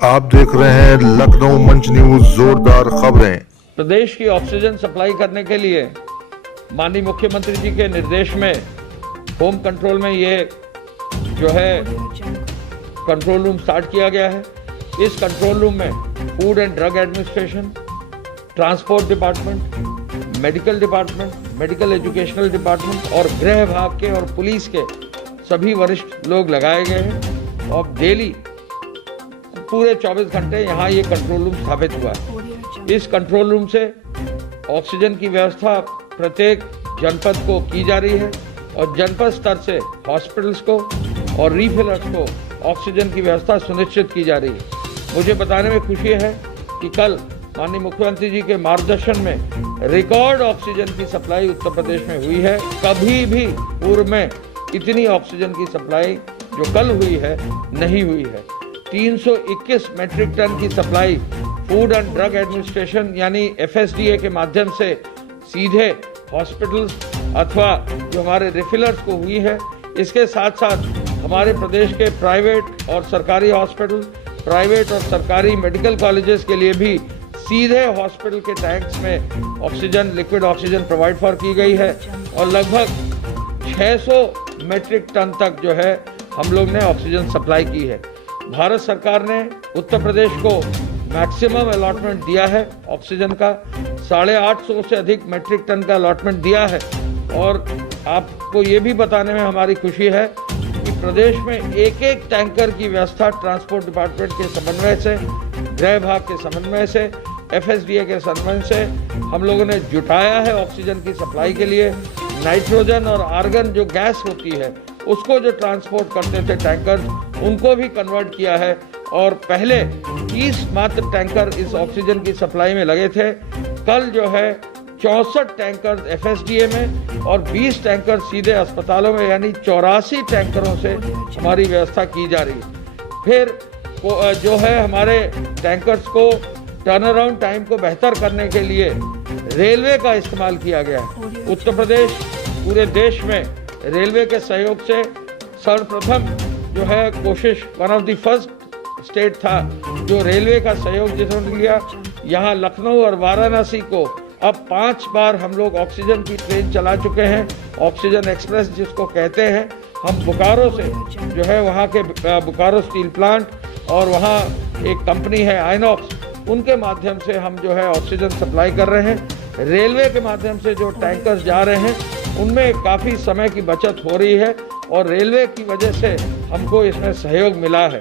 आप देख रहे हैं लखनऊ मंच न्यूज जोरदार खबरें। प्रदेश की ऑक्सीजन सप्लाई करने के लिए माननीय मुख्यमंत्री जी के निर्देश में होम कंट्रोल में ये जो है कंट्रोल रूम स्टार्ट किया गया है। इस कंट्रोल रूम में food and drug administration, transport department, medical department, medical educational department और गृह विभाग के और पुलिस के सभी वरिष्ठ लोग लगाए गए हैं और डेली पूरे 24 घंटे यहाँ ये कंट्रोल रूम स्थापित हुआ है। इस कंट्रोल रूम से ऑक्सीजन की व्यवस्था प्रत्येक जनपद को की जा रही है और जनपद स्तर से हॉस्पिटल्स को और रीफिलर्स को ऑक्सीजन की व्यवस्था सुनिश्चित की जा रही है। मुझे बताने में खुशी है कि कल माननीय मुख्यमंत्री जी के मार्गदर्शन में रिकॉर्ड ऑक्सीजन की सप्लाई उत्तर प्रदेश में हुई है। कभी भी पूर्व में इतनी ऑक्सीजन की सप्लाई जो कल हुई है नहीं हुई है। 321 मेट्रिक टन की supply food and drug administration यानी FSDA के माध्यम से सीधे हॉस्पिटल्स अथवा जो हमारे रिफिलर्स को हुई है। इसके साथ साथ हमारे प्रदेश के प्राइवेट और सरकारी हॉस्पिटल, प्राइवेट और सरकारी मेडिकल कॉलेजेस के लिए भी सीधे हॉस्पिटल के टैंक्स में oxygen, liquid oxygen provide for की गई है और लगभग 600 मेट्रिक टन तक जो है हम लोग ने ऑक्सीजन सप्लाई की है। भारत सरकार ने उत्तर प्रदेश को मैक्सिमम अलॉटमेंट दिया है ऑक्सीजन का, 850 से अधिक मेट्रिक टन का अलॉटमेंट दिया है। और आपको ये भी बताने में हमारी खुशी है कि प्रदेश में एक एक टैंकर की व्यवस्था ट्रांसपोर्ट डिपार्टमेंट के समन्वय से, गृह विभाग के समन्वय से, FSDA के समन्वय से हम लोगों ने जुटाया है ऑक्सीजन की सप्लाई के लिए। नाइट्रोजन और आर्गन जो गैस होती है उसको जो ट्रांसपोर्ट करते थे टैंकर, उनको भी कन्वर्ट किया है और पहले 30 मात्र टैंकर इस ऑक्सीजन की सप्लाई में लगे थे। कल जो है 64 टैंकर FSDA में और 20 टैंकर सीधे अस्पतालों में, यानी 84 टैंकरों से हमारी व्यवस्था की जा रही है। फिर जो है हमारे टैंकर्स को टर्न अराउंड टाइम को बेहतर करने के लिए रेलवे का इस्तेमाल किया गया है। उत्तर प्रदेश पूरे देश में रेलवे के सहयोग से सर्वप्रथम जो है कोशिश, one of the first state था जो रेलवे का सहयोग जिन्होंने लिया। यहाँ लखनऊ और वाराणसी को अब 5 बार हम लोग ऑक्सीजन की ट्रेन चला चुके हैं, ऑक्सीजन एक्सप्रेस जिसको कहते हैं। हम बोकारो से जो है वहाँ के बोकारो स्टील प्लांट और वहाँ एक कंपनी है आइनॉक्स, उनके माध्यम से हम जो है ऑक्सीजन सप्लाई कर रहे हैं। रेलवे के माध्यम से जो टैंकर्स जा रहे हैं उनमें काफ़ी समय की बचत हो रही है और रेलवे की वजह से हमको इसमें सहयोग मिला है।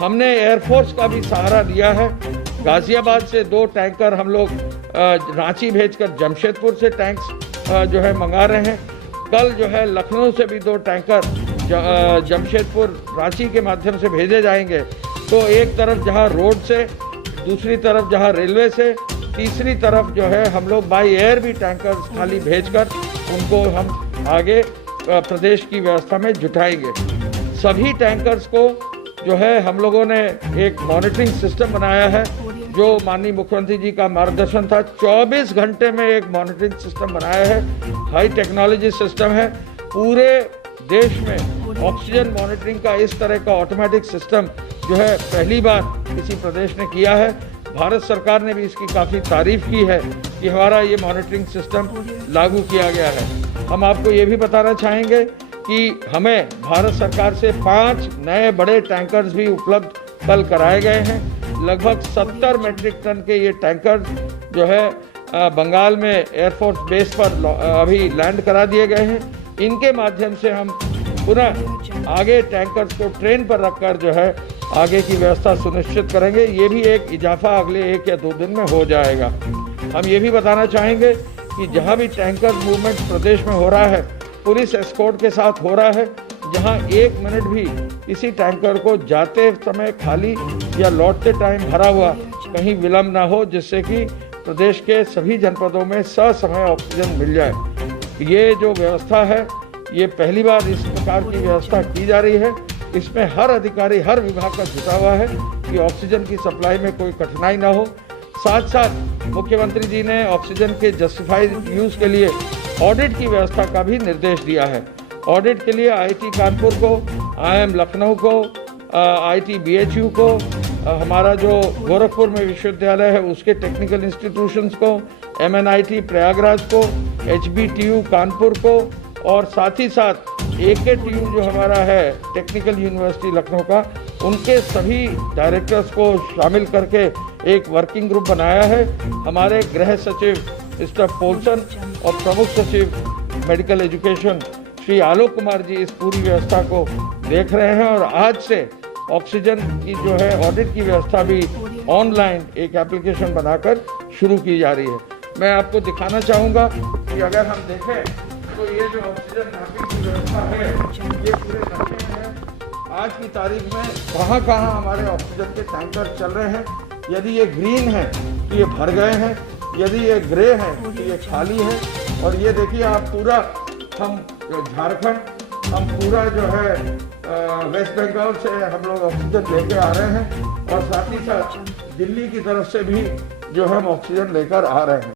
हमने एयरफोर्स का भी सहारा लिया है। गाजियाबाद से 2 टैंकर हम लोग रांची भेजकर जमशेदपुर से टैंक्स जो है मंगा रहे हैं। कल जो है लखनऊ से भी 2 टैंकर जमशेदपुर रांची के माध्यम से भेजे जाएंगे। तो एक तरफ जहां रोड से, दूसरी तरफ जहां रेलवे से, तीसरी तरफ जो है हम लोग बाय एयर भी टैंकर खाली भेजकर उनको हम आगे प्रदेश की व्यवस्था में जुटाएंगे। सभी टैंकर्स को जो है हम लोगों ने एक मॉनिटरिंग सिस्टम बनाया है जो माननीय मुख्यमंत्री जी का मार्गदर्शन था। 24 घंटे में एक मॉनिटरिंग सिस्टम बनाया है, हाई टेक्नोलॉजी सिस्टम है। पूरे देश में ऑक्सीजन मॉनिटरिंग का इस तरह का ऑटोमेटिक सिस्टम जो है पहली बार किसी प्रदेश ने किया है। भारत सरकार ने भी इसकी काफ़ी तारीफ की है कि हमारा ये मॉनिटरिंग सिस्टम लागू किया गया है। हम आपको ये भी बताना चाहेंगे कि हमें भारत सरकार से 5 नए बड़े टैंकर्स भी उपलब्ध कल कराए गए हैं। लगभग 70 मेट्रिक टन के ये टैंकर जो है बंगाल में एयरफोर्स बेस पर अभी लैंड करा दिए गए हैं। इनके माध्यम से हम पुनः आगे टैंकर्स को ट्रेन पर रखकर जो है आगे की व्यवस्था सुनिश्चित करेंगे। ये भी एक इजाफा अगले 1 या 2 दिन में हो जाएगा। हम ये भी बताना चाहेंगे कि जहाँ भी टैंकर मूवमेंट प्रदेश में हो रहा है, पुलिस एस्कॉर्ट के साथ हो रहा है। जहाँ 1 मिनट भी किसी टैंकर को जाते समय खाली या लौटते टाइम भरा हुआ कहीं विलम्ब ना हो, जिससे कि प्रदेश के सभी जनपदों में ससमय ऑक्सीजन मिल जाए। ये जो व्यवस्था है ये पहली बार इस प्रकार की व्यवस्था की जा रही है। इसमें हर अधिकारी, हर विभाग का जुटा हुआ है कि ऑक्सीजन की सप्लाई में कोई कठिनाई ना हो। साथ साथ मुख्यमंत्री जी ने ऑक्सीजन के जस्टिफाइड यूज़ के लिए ऑडिट की व्यवस्था का भी निर्देश दिया है। ऑडिट के लिए IIT कानपुर को, IIM लखनऊ को, IIT BHU को हमारा जो गोरखपुर में विश्वविद्यालय है उसके टेक्निकल इंस्टीट्यूशंस को, MNIT प्रयागराज को, HBTU कानपुर को, और साथ ही साथ AKTU जो हमारा है टेक्निकल यूनिवर्सिटी लखनऊ का, उनके सभी डायरेक्टर्स को शामिल करके एक वर्किंग ग्रुप बनाया है। हमारे गृह सचिव मिस्टर पोलसन और प्रमुख सचिव मेडिकल एजुकेशन श्री आलोक कुमार जी इस पूरी व्यवस्था को देख रहे हैं, और आज से ऑक्सीजन की जो है ऑडिट की व्यवस्था भी ऑनलाइन एक एप्लीकेशन बनाकर शुरू की जा रही है। मैं आपको दिखाना चाहूँगा कि अगर हम देखें तो ये जो ऑक्सीजन मैपिंग की व्यवस्था है ये पूरे राज्य में है। आज की तारीख में कहाँ कहाँ हमारे ऑक्सीजन के टैंकर चल रहे हैं। यदि ये ग्रीन है तो ये भर गए हैं, यदि ये ग्रे है तो ये खाली है। और ये देखिए आप पूरा, हम झारखंड, हम पूरा जो है वेस्ट बंगाल से हम लोग ऑक्सीजन लेके आ रहे हैं, और साथ ही साथ दिल्ली की तरफ से भी जो हम ऑक्सीजन लेकर आ रहे हैं।